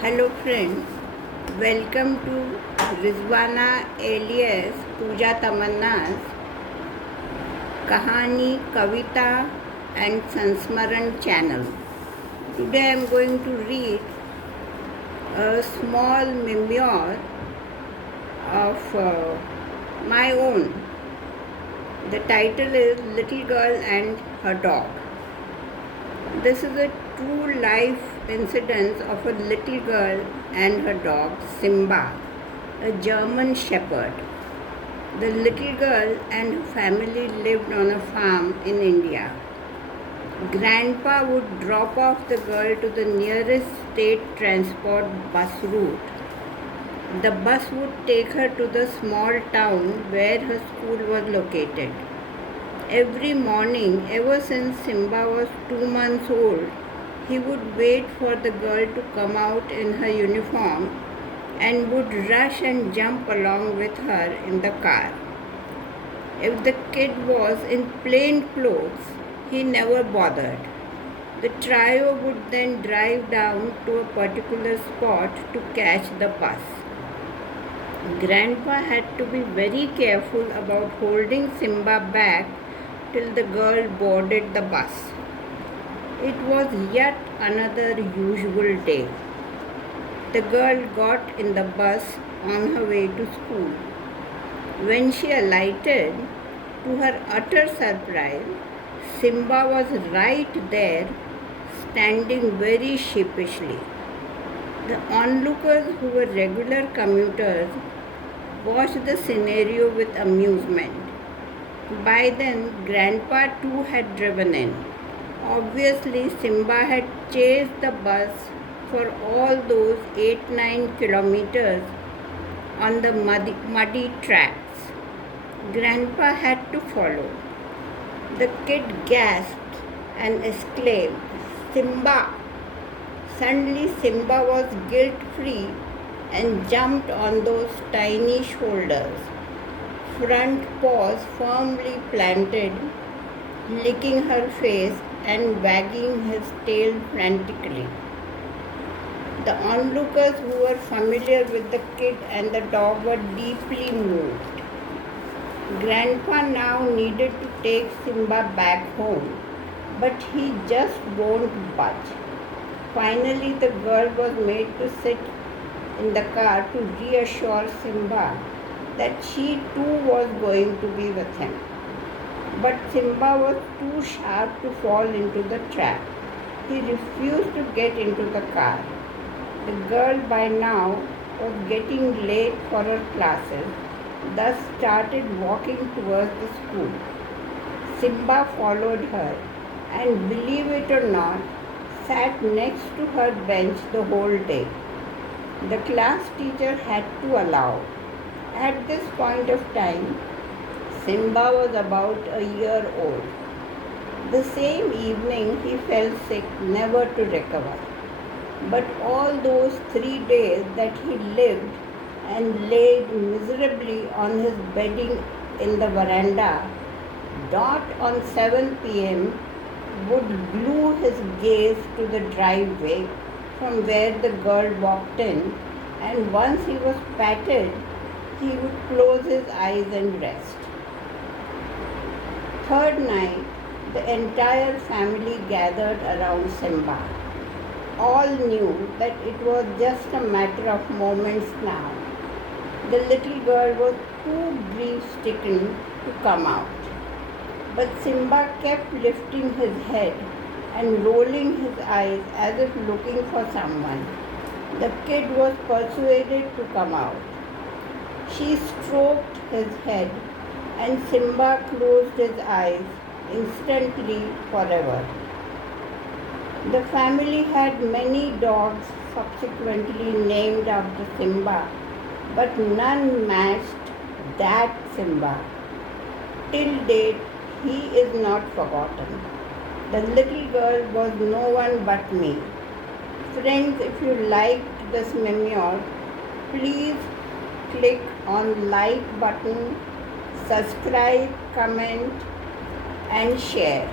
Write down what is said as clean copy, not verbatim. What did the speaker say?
Hello friends, welcome to Rizwana alias Pooja Tamanna's Kahani, Kavita and Sansmaran channel. Today I am going to read a small memoir of my own. The title is Little Girl and Her Dog. This is a true life incident of a little girl and her dog Simba, a German shepherd. The little girl and her family lived on a farm in India. Grandpa would drop off the girl to the nearest state transport bus route. The bus would take her to the small town where her school was located. Every morning, ever since Simba was 2 months old, he would wait for the girl to come out in her uniform and would rush and jump along with her in the car. If the kid was in plain clothes, he never bothered. The trio would then drive down to a particular spot to catch the bus. Grandpa had to be very careful about holding Simba back till the girl boarded the bus. It was yet another usual day. The girl got in the bus on her way to school. When she alighted, to her utter surprise, Simba was right there, standing very sheepishly. The onlookers, who were regular commuters, watched the scenario with amusement. By then, Grandpa too had driven in. Obviously, Simba had chased the bus for all those 8-9 kilometers on the muddy tracks. Grandpa had to follow. The kid gasped and exclaimed, "Simba!" Suddenly, Simba was guilt-free and jumped on those tiny shoulders, front paws firmly planted, licking her face and wagging his tail frantically. The onlookers, who were familiar with the kid and the dog, were deeply moved. Grandpa now needed to take Simba back home, but he just won't budge. Finally, the girl was made to sit in the car to reassure Simba that she too was going to be with him. But Simba was too sharp to fall into the trap. He refused to get into the car. The girl by now was getting late for her classes, thus started walking towards the school. Simba followed her and, believe it or not, sat next to her bench the whole day. The class teacher had to allow. At this point of time, Simba was about a year old. The same evening he fell sick, never to recover. But all those 3 days that he lived and laid miserably on his bedding in the veranda, dot on 7 p.m., would glue his gaze to the driveway from where the girl walked in, and once he was patted, he would close his eyes and rest. Third night, the entire family gathered around Simba. All knew that it was just a matter of moments now. The little girl was too grief-stricken to come out. But Simba kept lifting his head and rolling his eyes as if looking for someone. The kid was persuaded to come out. She stroked his head and Simba closed his eyes instantly forever. The family had many dogs subsequently named after Simba, but none matched that Simba. Till date, he is not forgotten. The little girl was no one but me. Friends, if you liked this memoir, please click on like button, subscribe, comment and share.